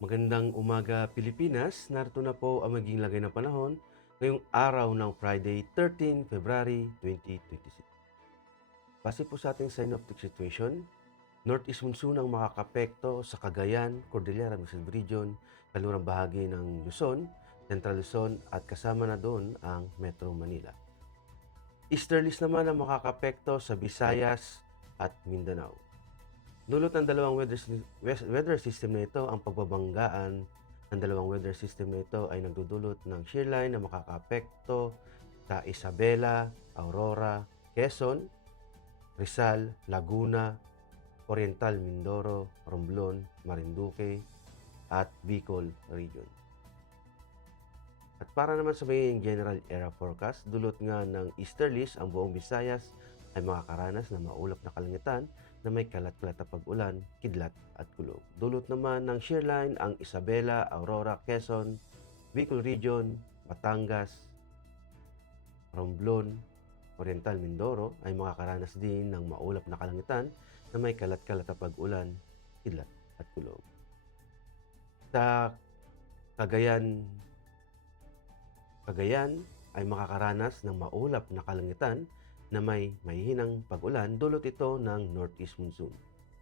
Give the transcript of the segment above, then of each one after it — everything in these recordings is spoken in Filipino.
Magandang umaga Pilipinas, narito na po ang maging lagay ng panahon ngayong araw ng Friday, 13 February 2026. Base po sa ating synoptic situation, Northeast monsoon ang makakapekto sa Cagayan, Cordillera Nueces Region, kalurang bahagi ng Luzon, Central Luzon at kasama na doon ang Metro Manila. Easterlies naman ang makakapekto sa Visayas at Mindanao. Dulot ng dalawang weather system na ito, ang pagbabanggaan ng dalawang weather system na ito ay nagdudulot ng shearline na makakaapekto sa Isabela, Aurora, Quezon, Rizal, Laguna, Oriental Mindoro, Romblon, Marinduque at Bicol region. At para naman sa magiging general area forecast, dulot nga ng easterlies ang buong Visayas ay makakaranas ng maulap na kalangitan na may kalat-kalat na pag-ulan, kidlat at kulog. Dulot naman ng shearline ang Isabela, Aurora, Quezon, Bicol region, Batangas, Romblon, Oriental Mindoro ay makakaranas din ng maulap na kalangitan na may kalat-kalat na pag-ulan, kidlat at kulog. Sa Cagayan ay makakaranas ng maulap na kalangitan na may mahihinang pag-ulan, dulot ito ng Northeast monsoon.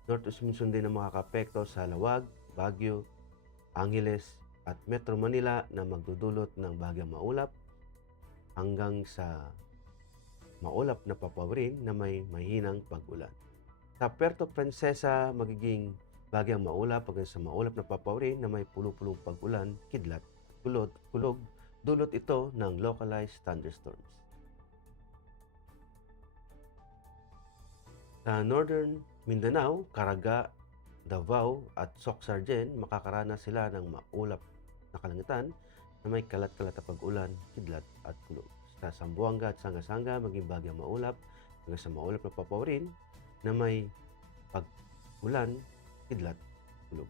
Northeast monsoon din ang makakapekto sa Lawag, Baguio, Angeles at Metro Manila na magdudulot ng bahagyang maulap hanggang sa maulap na papawirin na may mahihinang pag-ulan. Sa Puerto Princesa, magiging bahagyang maulap hanggang sa maulap na papawirin na may pulo-pulong pag-ulan, kidlat, kulog, dulot ito ng localized thunderstorms. Sa Northern Mindanao, Caraga, Davao at Soc-Sargen, makakaranas sila ng maulap na kalangitan na may kalat-kalat na pag-ulan, kidlat at kulog. Sa Zamboanga at Sanga-Sanga, maging bahagyang maulap hanggang sa maulap na papawirin na may pag-ulan, kidlat, kulog.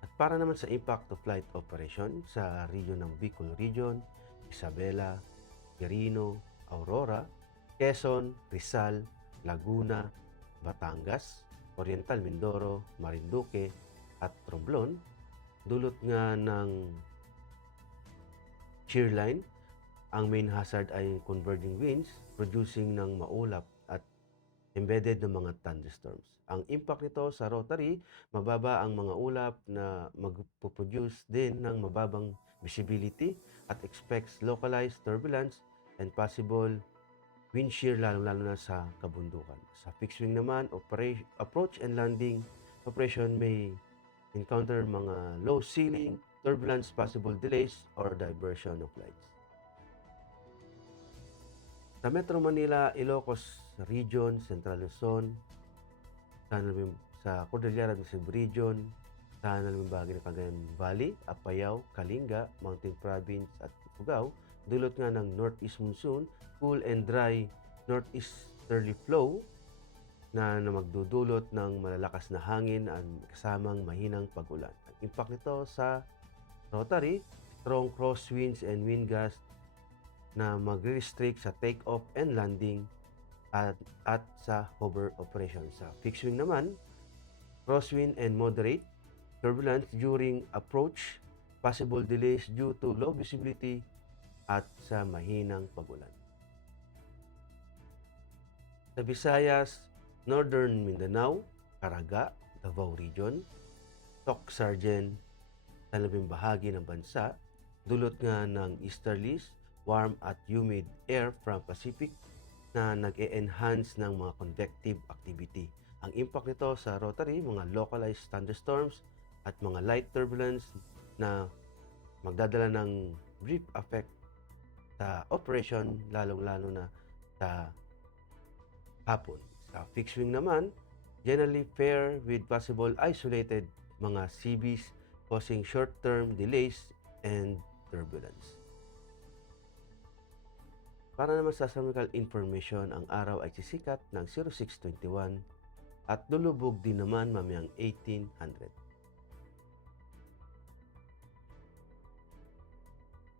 At para naman sa impact of flight operation sa region ng Bicol Region, Isabela, Quirino, Aurora, Quezon, Rizal, Laguna, Batangas, Oriental Mindoro, Marinduque at Romblon, dulot nga ng shearline, ang main hazard ay converging winds producing ng maulap at embedded ng mga thunderstorms. Ang impact nito sa rotary, mababa ang mga ulap na magpo-produce din ng mababang visibility at expects localized turbulence and possible wind shear lalo na sa kabundukan. Sa fixed wing naman, approach and landing operation may encounter mga low ceiling, turbulence, possible delays, or diversion of flights. Sa Metro Manila, Ilocos Region, Central Luzon, sa Cordillera Nueces Region, sa bahagi ng Cagayan Valley, Apayao, Kalinga, Mountain Province at Ifugao, dulot nga ng Northeast monsoon, cool and dry northeasterly flow na magdudulot ng malalakas na hangin at kasamang mahinang pag-ulan. Ang impact nito sa rotary, strong crosswinds and wind gusts na magre-restrict sa take-off and landing at sa hover operation. Sa fixed wing naman, crosswind and moderate turbulence during approach, possible delays due to low visibility at sa mahinang pag-ulan. Sa Visayas, Northern Mindanao, Caraga, Davao Region, Soc-Sargen, sa labing bahagi ng bansa, dulot nga ng easterlies, warm at humid air from Pacific na nag-e-enhance ng mga convective activity. Ang impact nito sa rotary, mga localized thunderstorms at mga light turbulence na magdadala ng brief effect sa operation, lalong-lalo na sa hapon. Sa fixed wing naman, generally fair with possible isolated mga CBs causing short-term delays and turbulence. Para naman sa astronomical information, ang araw ay sisikat ng 0621 at lulubog din naman mamayang 1800.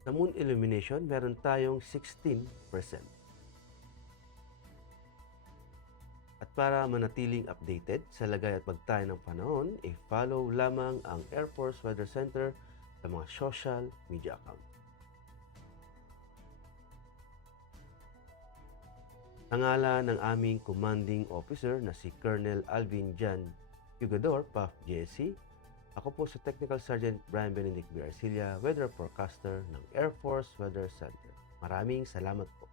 Sa moon illumination, meron tayong 16%. At para manatiling updated sa lagay at pagtayo ng panahon, i-follow lamang ang Air Force Weather Center sa mga social media account. Sa ngalan ng aming commanding officer na si Colonel Alvin Jan Yugador, PAF JSC, ako po si Technical Sergeant Brian Benedict B. Arcilla, Weather Forecaster ng Air Force Weather Center. Maraming salamat po.